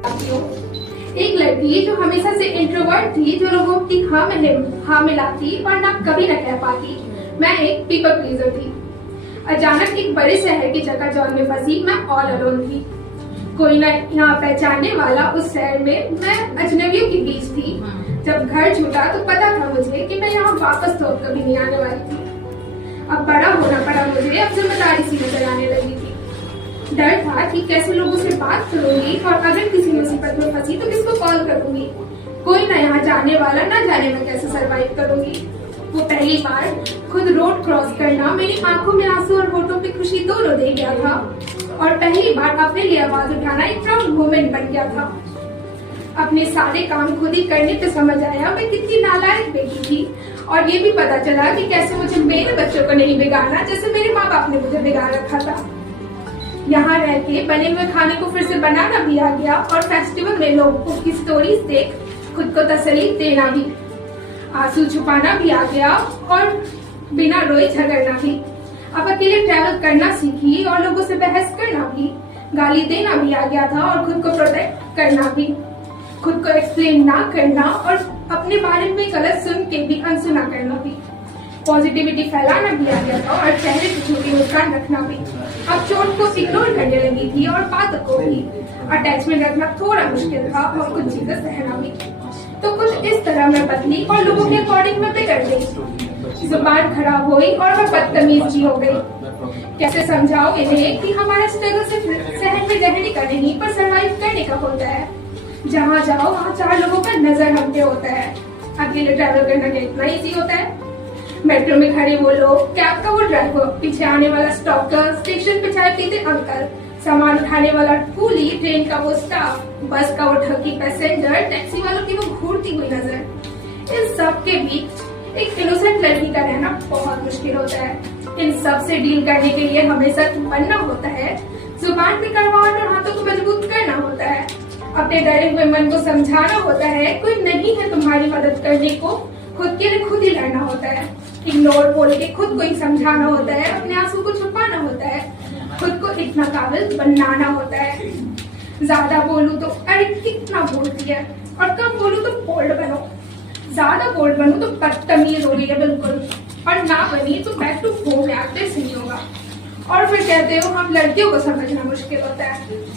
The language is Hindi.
एक लड़की जो हमेशा से इंट्रोवर्ट थी, जो लोगों की हाँ मिलाती और ना कभी न कह पाती। मैं एक पीपल प्लीजर थी। अचानक एक बड़े शहर की चकाचौंध में फंसी मैं ऑल अलोन थी। कोई ना यहाँ पहचानने वाला उस शहर में, मैं अजनबियों के बीच थी। जब घर छूटा तो पता था मुझे कि मैं यहाँ वापस तो कभी नहीं आने वाली थी। अब बड़ा होना पड़ा मुझे, अब जिम्मेदारी सी नजर आने लगी थी। डर था कि कैसे लोगों से बात करूंगी और अगर किसी मुसीबत में फंसी तो किसको कॉल करूंगी। कोई ना यहाँ जाने वाला, ना जाने में कैसे सरवाइव करूंगी। वो पहली बार खुद रोड क्रॉस करना मेरी आंखों में आंसू और होठों पे खुशी दोनों दे गया था। और पहली बार अपने लिए आवाज उठाना एक प्राउड मोमेंट बन गया था। अपने सारे काम खुद ही करने पे समझ आया मैं कितनी नालायक बेटी थी। और ये भी पता चला कि कैसे मुझे मेरे बच्चों को नहीं बिगाड़ना जैसे मेरे माँ बाप ने मुझे बिगाड़ रखा था। यहाँ रह के बने हुए खाने को फिर से बनाना भी आ गया और फेस्टिवल में लोगों की स्टोरीज देख खुद को तसल्ली देना भी। आंसू छुपाना भी आ गया और बिना रोए झगड़ना भी। अब अकेले ट्रैवल करना सीखी और लोगों से बहस करना भी। गाली देना भी आ गया था और खुद को प्रोटेक्ट करना भी। खुद को एक्सप्लेन ना करना और अपने बारे में गलत सुन के भी अनसुना करना भी। पॉजिटिविटी फैलाना भी आ गया था और चेहरे पे छोटी मुस्कान रखना भी। अब चोट को इग्नोर करने लगी थी और बात को भी। अटैचमेंट रखना थोड़ा मुश्किल था और कुछ चीजें सहना भी। तो कुछ इस तरह मैं बदली और लोगों के अकॉर्डिंग मैं बिगड़ गई। जुबान खराब हुई और मैं बदतमीज भी हो गई। कैसे समझाओ इन्हें कि हमारा स्ट्रगल सिर्फ शहर में रहने का नहीं पर सर्वाइव करने का होता है। जहाँ जाओ वहाँ चार लोगों का नजर हम पे होता है। अकेले ट्रैवल करना क्या इतना ईजी होता है? मेट्रो में खड़े वो लोग, कैब का वो ड्राइवर, पीछे आने वाला स्टॉकर, स्टेशन पे चाय पीते अंकल, सामान उठाने वाला कूली, ट्रेन का वो स्टाफ, बस का वो ठगी पैसेंजर, टैक्सी वालों की वो घूरती हुई नजर। इन सब के बीच एक इनोसेंट लड़की का रहना बहुत मुश्किल होता है। इन सब से डील करने के लिए हमेशा बनना होता है, जुबान पे कड़वाहट और हाथों को मजबूत करना होता है। अपने डरे हुए मन को समझाना होता है कोई नहीं है तुम्हारी मदद करने को, खुद के लिए खुद ही लड़ना होता है। इग्नोर बोल के खुद को ही समझाना होता है, अपने आंसू को छुपाना होता है, खुद को इतना काबिल बनाना होता है। ज्यादा बोलूं तो अरे कितना बोलती है, और कम बोलूं तो बोल्ड बनो। ज्यादा बोल्ड बनूं तो बदतमीज हो रही है बिल्कुल, और ना बनी तो बैक टू होम याद नहीं होगा। और फिर कहते हो हम लड़कियों को समझना मुश्किल होता है।